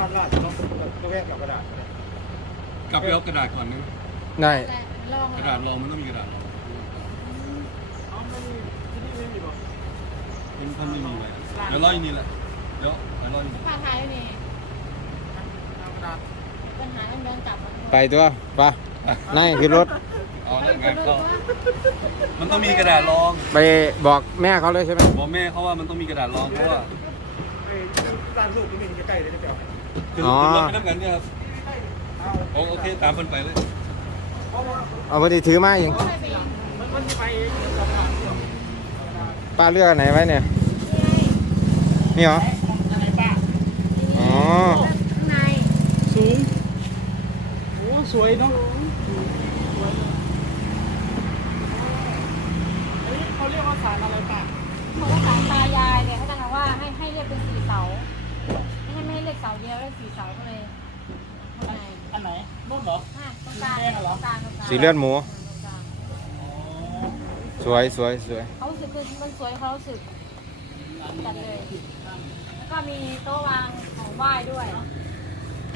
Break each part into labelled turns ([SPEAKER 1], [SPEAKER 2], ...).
[SPEAKER 1] ลาดลาดเนาะก็แวะกับกระดาษ
[SPEAKER 2] กลับไปเอากระดาษก่อนนึง
[SPEAKER 3] ได้
[SPEAKER 4] แต่ลอง
[SPEAKER 2] กระดาษรองมันต้องมีกระดาษรอง
[SPEAKER 1] เอาไม่มีที่นี่ไม่มีบ่
[SPEAKER 2] เป็นพันไม่มีไว้เดี๋ยวรออีกนี่แหละเดี๋ยวเดี๋ยวรออีกนี่
[SPEAKER 4] ป้าท้ายนี่
[SPEAKER 1] เอากระดาษ
[SPEAKER 4] ปัญหาเดินกลับมา
[SPEAKER 3] ไปตัวไปนั่งขึ้นรถ
[SPEAKER 2] เอาแล้วงานเข้ามันต้องมีกระดาษรอง
[SPEAKER 3] ไปบอกแม่เขาเลยใช่ไหม
[SPEAKER 2] บอกแม่เขาว่ามันต้องมีกระดาษรองเพราะว่า
[SPEAKER 1] ไอ้ร้านสูตรที่มันใกล้ๆเลยจะไปเอา
[SPEAKER 2] คือ
[SPEAKER 3] อ๋อ
[SPEAKER 2] คือรถไม่ต้องกันเนี่ยครับ
[SPEAKER 1] เอา
[SPEAKER 2] โอโอเคตามเพิ่นไปเลย
[SPEAKER 1] เพราะว่า
[SPEAKER 3] เอาไปถือมาอย่าง
[SPEAKER 4] ไม่ไป
[SPEAKER 1] มันมันไปเองสองบาทเดียว
[SPEAKER 3] ป้าเลือกอันไหนไว้เนี่ย นี่เหรอ
[SPEAKER 1] อะไรป้า
[SPEAKER 3] อ๋อ
[SPEAKER 4] ข้างใน
[SPEAKER 1] สูงโอ้สวยเนาะอันนี้เขาเรียกว่าสารอะไรป้า
[SPEAKER 4] เขาก็สารตายายเนี่ยเขาตั้งว่าให้ให้เรียกเป็นสี่เสาไม่ให้ไม่ให้ เรียกเสาเดียวเรียกสี่เสาก็เลยข้างใน
[SPEAKER 1] อันไหนนู่นเหรอ
[SPEAKER 4] อะตรงกลางตรงกลางตรงกลาง
[SPEAKER 3] สีเลือดหมู
[SPEAKER 4] ตรงกลาง
[SPEAKER 3] สวยสวยสวย
[SPEAKER 4] เขารู้สึกคือมันสวยเขารู้สึกจัดเลย แล้วก็มีโต๊ะวางของไหว้ด้วย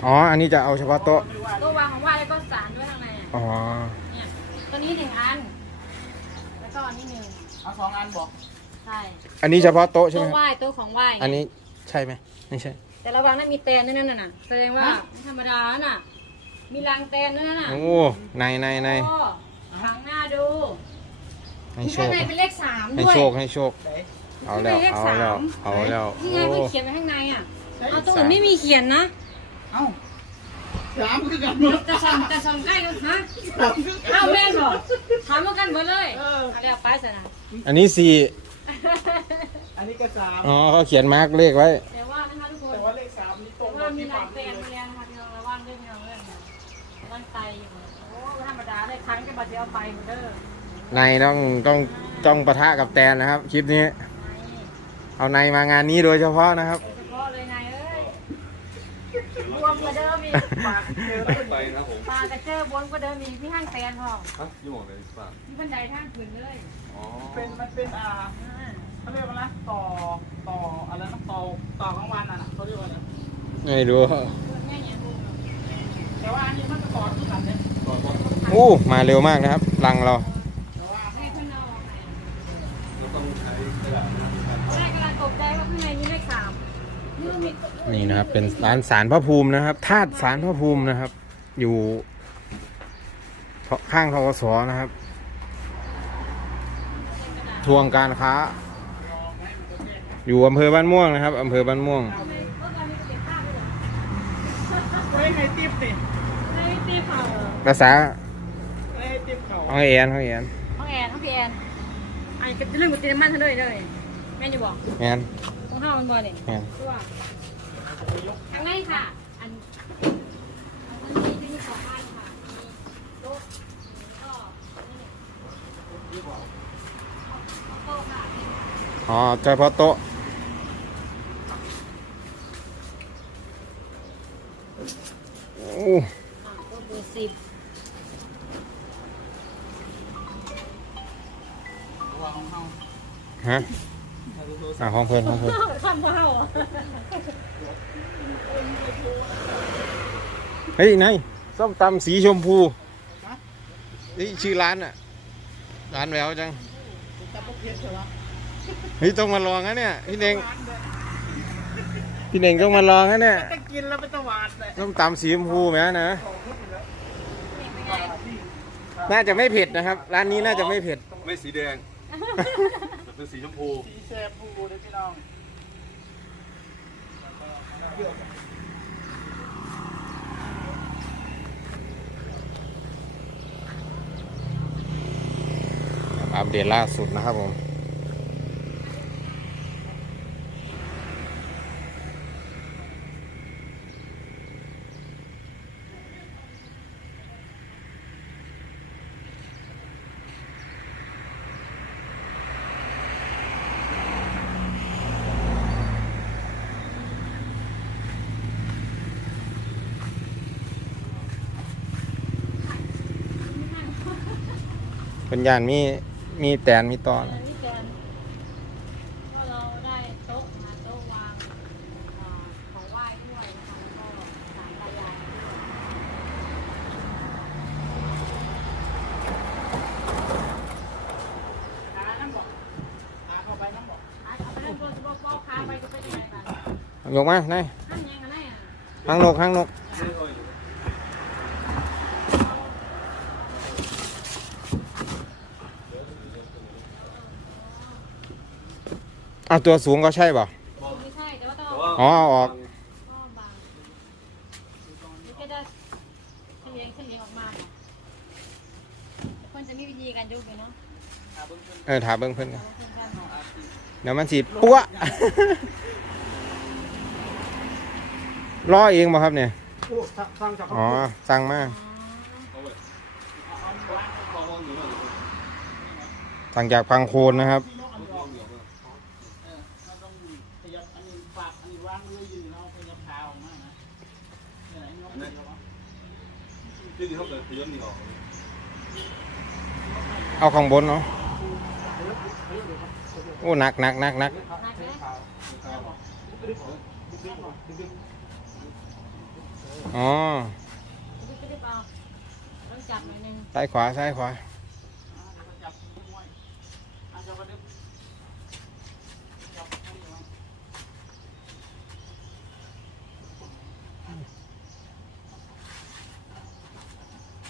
[SPEAKER 3] อ๋อ อันนี้จะเอาเฉพาะโต๊ะ
[SPEAKER 4] โต๊ะวางของไหว้แล้วก็สารด้วยข้างในอะ
[SPEAKER 3] อ๋อ
[SPEAKER 4] เนี่ยตัวนี้หนึ่งอัน แล้วก็อันนี้หนึ่ง
[SPEAKER 1] เอาสองอันบอก
[SPEAKER 4] ใช่
[SPEAKER 3] อันนี้เฉพาะโต๊ะใช่ไหม
[SPEAKER 4] โต๊ะ
[SPEAKER 3] ครับ
[SPEAKER 4] ไหว้โต๊ะของไหว้
[SPEAKER 3] อันนี้ใช่ไหมไม่ใช่
[SPEAKER 4] แต่ระวังนะมีแตนนั่นน่ะแสดงว่าไม่ธรรมดาน่ะ มีรังแตนนั่นน่ะ
[SPEAKER 3] โอ้ในในใน
[SPEAKER 4] โอ้ขังหน้าดู
[SPEAKER 3] ให้
[SPEAKER 4] มี
[SPEAKER 3] โช
[SPEAKER 4] ข้าง
[SPEAKER 3] ค
[SPEAKER 4] ในเป็นเลขสาม
[SPEAKER 3] ให้
[SPEAKER 4] ด้วย
[SPEAKER 3] โชคให้โชค
[SPEAKER 1] ไหน
[SPEAKER 3] เอาแล้ว เอาแล้ว เอาแล้ว
[SPEAKER 4] นี่
[SPEAKER 3] โอ้
[SPEAKER 4] ไงเพิ่งเขียนไว้ข้างในอะเอาตัวอื่นไม่มีเขียนนะ
[SPEAKER 1] เอ้าสามคือกัน
[SPEAKER 4] จะส่องจะส่องใกล้กันฮะ
[SPEAKER 1] สามคือกัน
[SPEAKER 4] เอาแม่นบอกถามมากันหมดเลย
[SPEAKER 1] เออ
[SPEAKER 4] เอาเรียกไปสนะ
[SPEAKER 3] อันนี้สี่
[SPEAKER 1] อันนี้ก็สาม
[SPEAKER 3] อ๋อเขาเขียนมาร์กเลขไว้
[SPEAKER 1] มนี่ตร
[SPEAKER 4] แต่
[SPEAKER 1] ง
[SPEAKER 4] ว่า
[SPEAKER 1] กับ
[SPEAKER 4] มี
[SPEAKER 1] ที่
[SPEAKER 4] ลาย
[SPEAKER 1] น
[SPEAKER 4] แปลงมาแล้วนะคะพี่น้องระวังด้วยพี่น้องเรื่องนะระวังไตอยู่โอ้ธรรมดาได้ครั้งจะมาเดียวไปหมดเด้อ
[SPEAKER 3] ในต้องต้องต้องปะทะกับแตนนะครับ คลิปนี้ เอาในมางานนี้โดยเฉพาะนะครับ
[SPEAKER 4] โดยเฉพาะเลยไงเอ้ยรวมกว่าเดิมอีก
[SPEAKER 1] ปากเจอแล้ว
[SPEAKER 2] ไปนะผม
[SPEAKER 4] ปากระเจอบนกว่าเดิมอีกพี่ห้างแตนพ่อ
[SPEAKER 2] ฮะยี่หมอกเลยป่ะ
[SPEAKER 4] ที่บันไดทางขึ้นเลย
[SPEAKER 2] อ๋อ
[SPEAKER 1] เป็นมันเป็นอ่าเขาเรียกว่าอะไรต่อต่ออะไรนะต่อต่อกลางวันอะนะเขาเรียกว่าอะไร
[SPEAKER 3] ไม่รู้
[SPEAKER 4] พูดง่ายๆพูดเนาะ
[SPEAKER 1] แต่ว่าอันนี้มันก็ต่อทุกอันเนี่ย
[SPEAKER 2] ก่อนว่า
[SPEAKER 3] อู้มาเร็วมากนะครับลังเรา
[SPEAKER 1] แต่ว่า
[SPEAKER 4] ให้เพื่อนเอาออกไหน
[SPEAKER 2] เราต้องใช้กระดาษนะ
[SPEAKER 4] ตอนแรกกำลังตกใจว่าข้างในมีเลขสามนี่มันมี
[SPEAKER 3] นี่นะครับ เป็นร้านสารพระภูมินะครับธาตุสารพระภูมินะครับ อยู่ข้างทกศนะครับ ทวงการค้า อยู่อำเภอบ้านม่วงนะครับอำเภอบ้านม่วง
[SPEAKER 4] ไว้
[SPEAKER 1] ให้ติ๊บสิ
[SPEAKER 4] ในตีเผาเหรอ
[SPEAKER 3] ภาษา
[SPEAKER 1] ไว้ให้ติ๊บเขา
[SPEAKER 3] ห้องแอนห้องแอน
[SPEAKER 4] ห้องแอนห้องพี่แอนไอ้ก็เรื่องกุฏิน้ำมันเท่าด้วยเลยแม่จะบอก
[SPEAKER 3] แอน
[SPEAKER 4] ของห้ามันบ่อยเลย
[SPEAKER 3] แอน
[SPEAKER 4] ตัวทางในค่ะ อันอันนี้จะมีสองอันค่ะมีโต๊ะแล้วก็โต๊ะค่ะ
[SPEAKER 3] อ๋อเฉพาะโต๊ะ โอ้
[SPEAKER 4] อ่าโต๊ะเบอร์สิบ
[SPEAKER 1] วางของเขา
[SPEAKER 3] ฮะอะห้องเพิ่นห้องเพิ่น
[SPEAKER 4] คำว่าเหรอ
[SPEAKER 3] เฮ้ยนายส้มตำสีชมพูนี่ชื่อร้านอะร้านแววจัง
[SPEAKER 1] เฮ้
[SPEAKER 3] ยต้องมาลองนะเนี่ยพี่เน่ง พี่เน่งต้องมาลองนะเนี่ย
[SPEAKER 1] จะกินแล้วเป็นตะหวานเลย
[SPEAKER 3] ส้มตำสีชมพูแม้นะน่าจะไม่เผ็ดนะครับ ร้านนี้น่าจะไม่เผ็ด
[SPEAKER 2] ไม่สีแดงแต่เป็นสีชมพู
[SPEAKER 1] สีแซ่บพูเลยพี่น้อง
[SPEAKER 3] อัปเดตล่าสุดนะครับผม เป็นยานมีมีแตนมีตอน
[SPEAKER 4] แต่พี่แกนก็เราได้โต๊ะมาโต๊ะวางเอ่อของไหว้ด้วยนะคะแล้วก็สารตา
[SPEAKER 3] ยายด้วย อาจเอาไปเล่น
[SPEAKER 4] โบ
[SPEAKER 1] สถ์
[SPEAKER 4] โบสถ์โบสถ์ค้าไปก็เป็นยังไงบ้างยกมาไหนนั่นยังไงอะ
[SPEAKER 3] หางนกหางนก เลย อะตัวสูงก็ใช่ป่ะ
[SPEAKER 4] ไม่ใช่แต่ว่าต้อง
[SPEAKER 2] แต่
[SPEAKER 4] เอา
[SPEAKER 2] ว่า
[SPEAKER 3] อ๋อเอาออก
[SPEAKER 4] อ้อมบางนี่ก็จะเฉลียงเฉลียงออกมาเนี่ยคนจะมีวิธีการดูกันเนาะ
[SPEAKER 1] หาเบิ่งเพิ่น
[SPEAKER 3] เออถามเบิ่งเพิ่นกัน
[SPEAKER 4] เอาเพื่อนกัน
[SPEAKER 1] เอาอาชีพ
[SPEAKER 3] เดี๋ยวมันสิปั้วรอเองบ่ครับเนี่ย
[SPEAKER 1] โอ้สร้างจาก
[SPEAKER 3] อ๋อ สั่งมา
[SPEAKER 2] เอาไว้
[SPEAKER 1] เอาเอาวาง
[SPEAKER 2] เข้าห้องอยู่แล้ว
[SPEAKER 3] สั่งจากพังโคนนะครับ
[SPEAKER 1] ที่นกอันนี้ออกเออเราต้องขยับอันนี้ฝากอันนี้วางเลยอยู่เนาะขยับเท้าออกมานะเนี่ยไอ้นกอันนี้เอาวะ
[SPEAKER 2] เขาเกิดย้อนนี่ออก
[SPEAKER 3] เอาข้างบนเนาะโอ้หนักหนักหนักหนักอ๋อซ้ายขวาซ้ายขวา
[SPEAKER 1] จับมวยอาจจะมาดึงจับให้ดู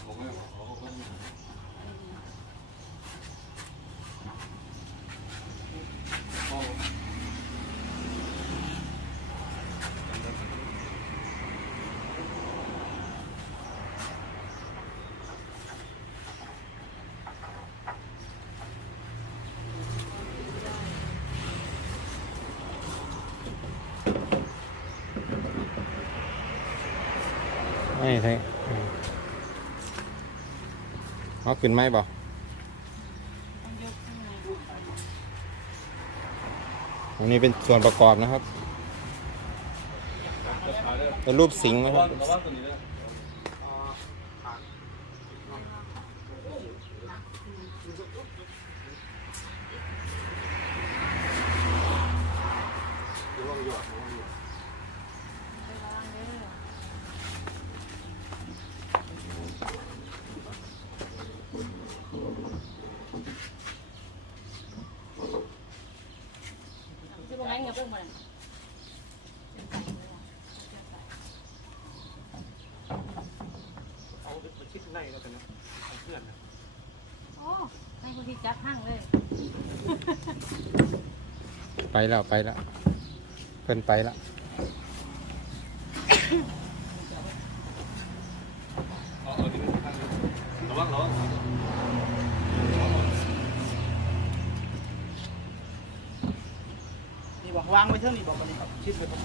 [SPEAKER 2] ผมไม่เอาเขาก็ไม่
[SPEAKER 3] ไม่ ใช่อืมเอาขึ้นไหมบ่
[SPEAKER 4] ต้องยกข้างนี้
[SPEAKER 3] เป็นส่วนประกอบนะครับเป็นรูปสิงห์นะครับ
[SPEAKER 2] ระวังตัวนี้ด้วย
[SPEAKER 4] เป็นวางเด้อ จะบอกไงเงี้ยพุ่งมาเลย
[SPEAKER 1] เอาไปชิดในแล้วกันนะเอาเพื่อนนะ
[SPEAKER 4] โอ้ให้คนที่จับห้างเลย
[SPEAKER 3] ไปแล้วไปแล้วเพิ่นไปแล้ว
[SPEAKER 2] เอาเอาที่นี่ข้างนี้ระวังระวัง
[SPEAKER 1] นี่บอก วางไว้เท่านี้บอกวันนี้ครับชิดไปครับ